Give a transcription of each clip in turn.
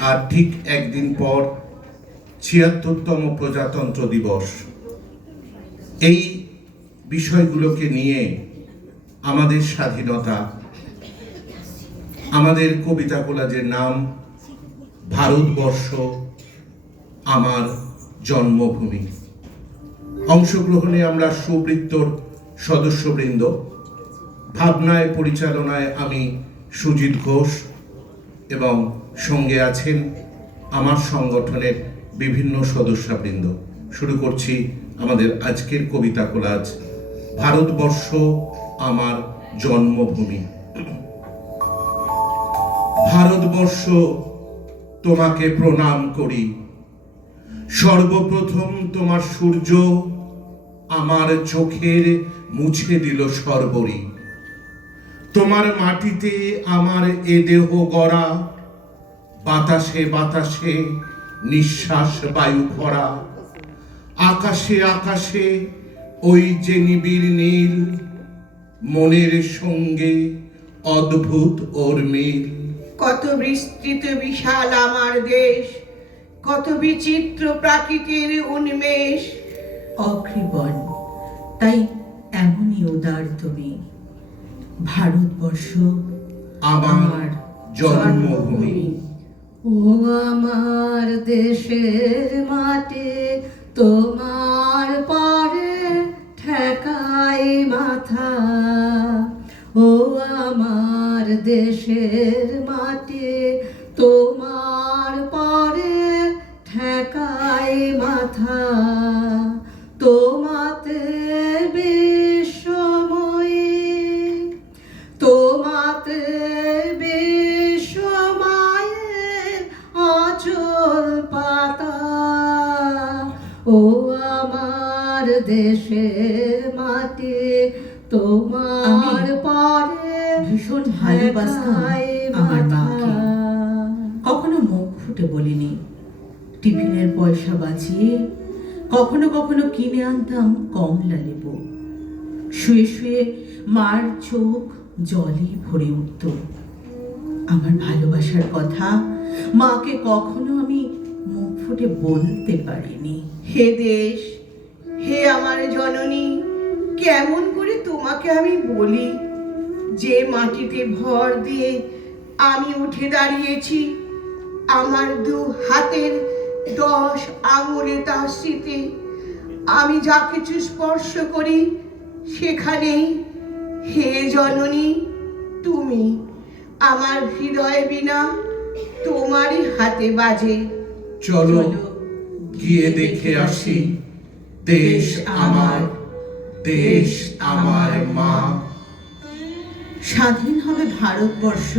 আর ঠিক একদিন পর ছিয়াত্তরতম প্রজাতন্ত্র দিবস। এই বিষয়গুলোকে নিয়ে আমাদের স্বাধীনতা, আমাদের কবিতা কোলাজের নাম, ভারতবর্ষ, আমার জন্মভূমি। অংশগ্রহণে আমরা সুবৃত্তর সদস্যবৃন্দ। ভাবনায় পরিচালনায় আমি সুজিত ঘোষ এবং সঙ্গে আছেন আমার সংগঠনের বিভিন্ন সদস্যবৃন্দ। শুরু করছি আমাদের আজকের কবিতা কোলাজ, ভারতবর্ষ আমার জন্মভূমি। ভারতবর্ষ, তোমাকে প্রণাম করি। সর্বপ্রথম তোমার সূর্য আমার চোখের মুছে দিল সর্বরি। তোমার মাটিতে আমার এ দেহ গড়া বাতাসে বাতাসে নিঃশ্বাস বায়ু ভরা। আকাশে আকাশে ওই যে নিবিড় নীল মনের সঙ্গে অদ্ভুত ওর মিল। কত বিস্তৃত বিশাল আমার দেশ কত বিচিত্র প্রাকৃতির উন্মেষ। অকৃপণ তাই এমনই উদার তুমি। ভারতবর্ষ আমার জন্মভূমি। ও আমার দেশের মাটি, তোমার পারে ঠেকাই মাথা। ও আমার দেশের মাটি, তোমার পারে ঠেকাই মাথা। ভীষণ ভালোবাসতাম আমার মাকে। কখনো মুখ ফুটে বলিনি। টিফিনের পয়সা বাঁচিয়ে কখনো কখনো কিনে আনতাম কমলা লেবু। শুয়ে শুয়ে মার চোখ জলে ভরে উঠত। আমার ভালোবাসার কথা মাকে কখনো আমি মুখ ফুটে বলতে পারিনি। হে দেশ, হে আমার জননী, কেমন করে তোমাকে আমি বলি? যে মাটিতে ভর দিয়ে আমি উঠে দাঁড়িয়েছি আমার দু হাতের দশ আঙুলে তার স্মৃতি। আমি যা কিছু স্পর্শ করি সেখানেই হে জননী তুমি আমার হৃদয় বিনা তোমারই হাতে বাজে। চলো গিয়ে দেখে আসি। দেশ আমার দেশ আমার মা। স্বাধীন হবে ভারতবর্ষ,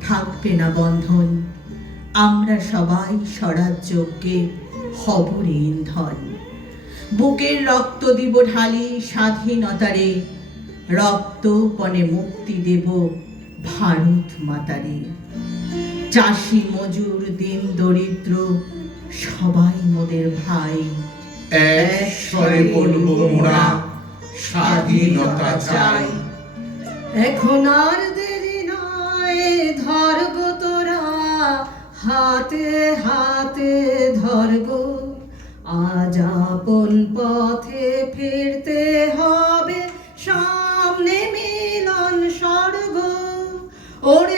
থাকবে না বন্ধন। আমরা সবাই স্বরাজ্যকে হব রে ইন্ধন বুকের রক্ত দিব ঢালি স্বাধীনতারে, রক্ত পণে মুক্তি দেব ভারত মাতারে। চাষি, মজুর, দিন, দরিদ্র, সবাই মোদের ভাই। স্বাধীনতা চাই। এখন আর দেরি নয়, ধরব তোরা। হাতে হাতে ধরব। আজ আপন পথে ফিরতে হবে, সামনে মিলন স্বর্গ। ওরে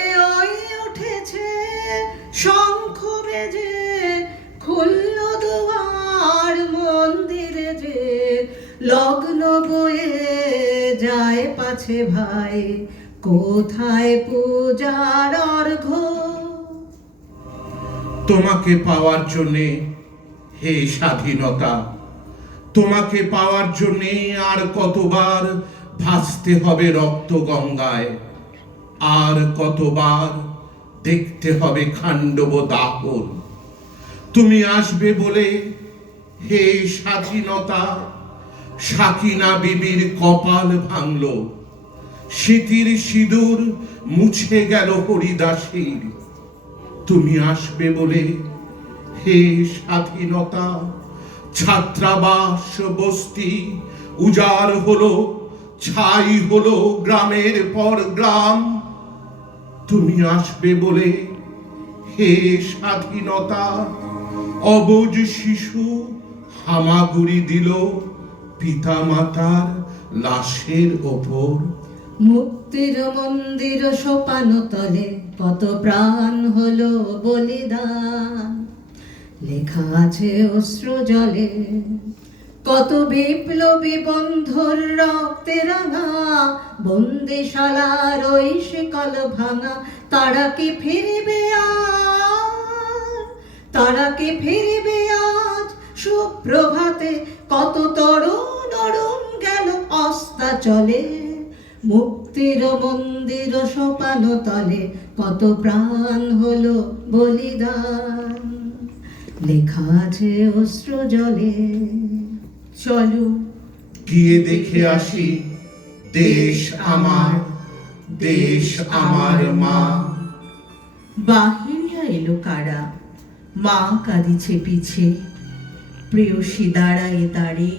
পাছে ভাই, কোথায় পূজার অর্ঘ তোমাকে পাওয়ার জন্যে হে স্বাধীনতা, তোমাকে পাওয়ার জন্যে আর কতবার ভাসতে হবে রক্ত গঙ্গায়, আর কতবার দেখতে হবে খাণ্ডব দাহন তুমি আসবে বলে হে স্বাধীনতা, সাকিনা বিবির কপাল ভাঙল স্মৃতির সিঁদুর মুছে গেল হরিদাসীর। তুমি আসবে বলে, হে স্বাধীনতা, ছাত্রাবাস, বস্তি, উজাড় হলো, ছাই হলো গ্রামের পর গ্রাম। তুমি আসবে বলে, হে স্বাধীনতা, অবুজ শিশু হামাগুড়ি দিল পিতা মাতার লাশের ওপর। মুক্তির মন্দির সোপান তলে কত প্রাণ হলো বলিদান। লেখা আছে অশ্র জলে, কত বিপ্লবী বন্ধুর রক্তে রাঙা। বন্দিশালার ওই শিকল ভাঙা, তারা কি ফিরবে তারা কি ফিরবে আজ? সুপ্রভাতে কত তরুণ অরুণ গেল অস্তা চলে মুক্তির মন্দির সোপান তলে কত প্রাণ হলো বলিদান। লেখা আছে অস্ত্র জলে। চলো। গিয়ে দেখে আসি দেশ আমার দেশ আমার মা। বাহিরিয়া এলো কারা? মা কাঁদিছে পিছে। প্রেয়সী দাঁড়ায় দাঁড়ে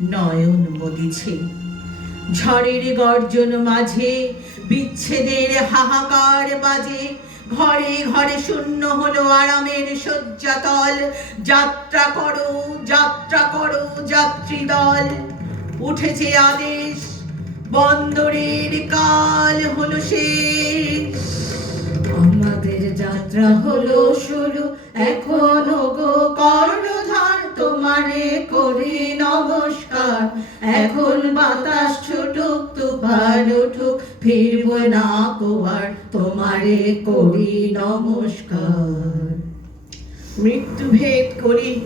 নয়ন মদিছে ঝড়ের গর্জন মাঝে, বিচ্ছেদের হাহাকার বাজে। ঘরে ঘরে শূন্য হলো আরামের শয্যাতল যাত্রা করো যাত্রা করো, যাত্রী দল। উঠেছে আদেশ, বন্দরের কাল হলো শেষ। যাত্রা হলো শুরু। এখনও গো কর্ণধার তোমারে করি নমস্কার। এখন বাতাস ছুটুক, তুফান উঠুক, ফিরব না কোয়ার, তোমারে করি নমস্কার। মৃত্যু ভেদ করি,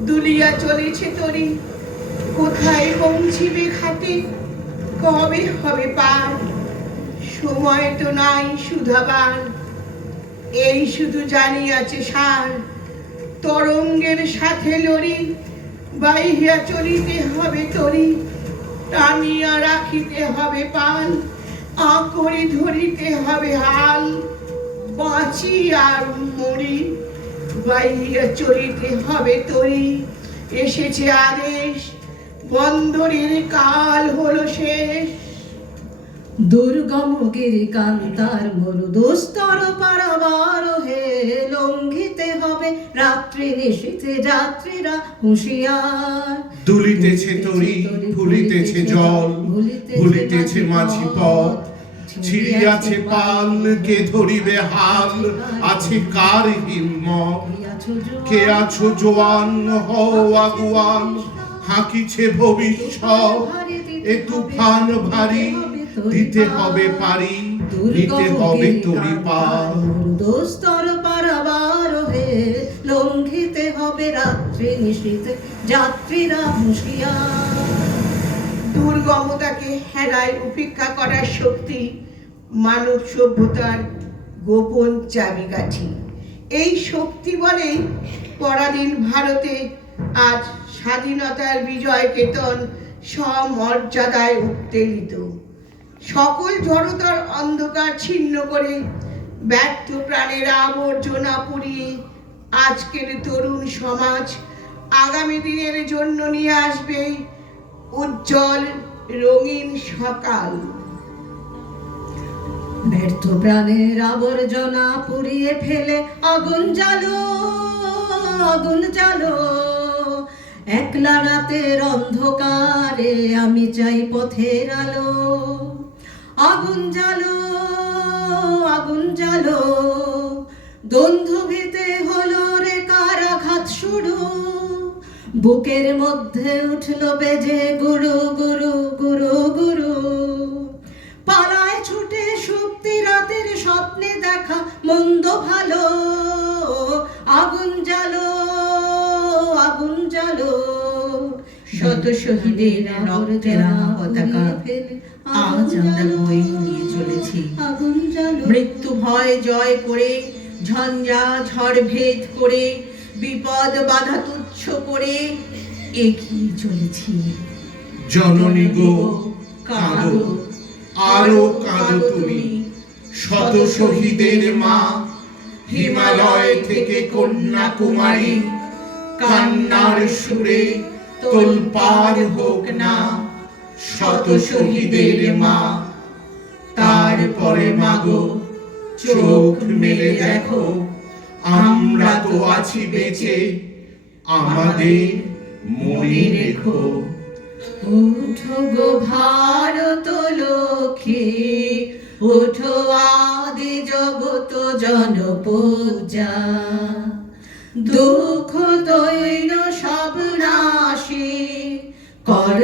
দুলিয়া চলেছে তরি। কোথায় পৌঁছিবে ঘাটে? কবে হবে পার? সময় তো নাই সুধাবার। এই শুধু জানিয়াছে সার, তরঙ্গের সাথে লড়ি বাইহিয়া চলিতে হবে তরি, টানিয়া রাখিতে হবে পাল আকরি ধরিতে হবে হাল বাঁচি আর মরি বাইয়া চলিতে হবে তরি। এসেছে আদেশ, বন্দরের কাল হলো শেষ। দুর্গম গিরি কান্তার মরু দুস্তর পারাবার হে লঙ্ঘিতে হবে রাত্রি নিশীথে যাত্রীরা হুঁশিয়ার। দুলিতেছে তরি ভুলিতেছে জল ভুলিতেছে মাঝি পথ ছিড়িয়াছে পাল কে ধরিবে হাল আছে কার হিম্মত? কে আছো জোয়ান? হও আগুয়ান হাঁকিছে ভবিষ্যৎ এ তুফান ভারী দিতে হবে পারি দিতে হবে তরি পার দোস্তর পারাবার হে লঙ্ঘিতে হবে রাত্রি নিশীথে যাত্রীরা হুঁশিয়ার। দুর্গমতাকে হেলায় উপেক্ষা করার শক্তি মানব সভ্যতার গোপন চাবিকাঠি। এই শক্তি বলেই পরাধীন ভারতে আজ স্বাধীনতার বিজয় কেতন সমর্যাদায় উত্তেলিত সকল জড়তার অন্ধকার ছিন্ন করে ব্যর্থ প্রাণের আবর্জনা পুড়িয়ে আজকের তরুণ সমাজ আগামী দিনের জন্য নিয়ে আসবে উজ্জ্বল রঙিন সকাল। ব্যর্থ প্রাণের আবর্জনা পুড়িয়ে ফেলে আগুন জ্বালো আগুন জ্বালো। একলা রাতের অন্ধকারে আমি চাই পথের আলো। আগুন জ্বালো আগুন জ্বালো। দন্ধুভিতে হলো রে কারাঘাত শুরু। বুকের মধ্যে উঠল বেজে গুরু গুরু গুরু গুরু। পালায় ছুটে সুপ্তি রাতের স্বপ্নে দেখা মন্দ ভালো। আগুন জ্বালো আগুন জ্বালো। শত শহীদের রক্তে রাঙা পতাকা। আজ আমরা বয়ে নিয়ে চলেছি। মৃত্যু ভয় জয় করে ঝঞ্ঝা ঝড় ভেদ করে বিপদ বাধা তুচ্ছ করে এগিয়ে চলেছি। জননী গো কাঁদো। আরও কাঁদো তুমি। শত শহীদের মা হিমালয় থেকে কন্যাকুমারী। কান্নার সুরে তোলপার হোক না। শত শহীদের মা। তারপরে মাগো, চোখ মেলে দেখো, আমরা তো আছি বেঁচে, আমাদের মনে রেখো। ওঠো গো ভারত লক্ষ্মী ওঠো আদি জগত জনপূজা দুঃখ দৈন সব নাশি, কর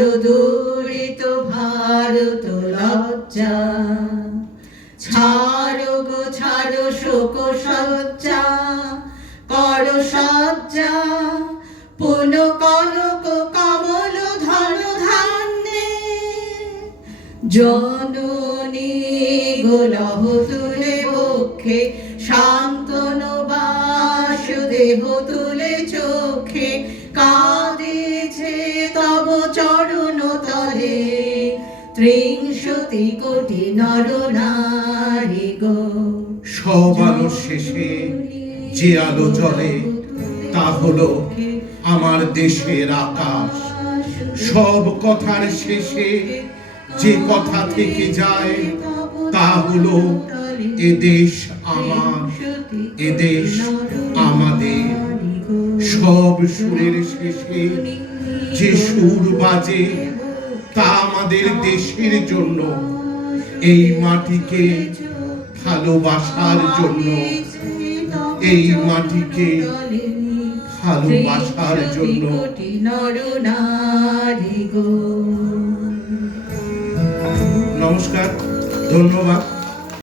দূরিত ভারত লজ্জা। ছাড়ো গো, ছাড়ো শোক সজ্জা কর সজ্জা পুন কনক কমল ধন ধান্যে, জননী গোলহ তুলে বক্ষে নর নারী গো। সব আলো শেষে যে আলো জ্বলে তা হলো আমার দেশের আকাশ। সব কথার শেষে যে কথা থেকে যায় তা হলো এ দেশ আমার এ দেশ আমাদের। সব সুরের শেষে যে সুর বাজে তা আমাদের দেশের জন্য। এই মাটিকে ভালোবাসার জন্য এই মাটিকে ভালোবাসার জন্য। নমস্কার ধন্যবাদ।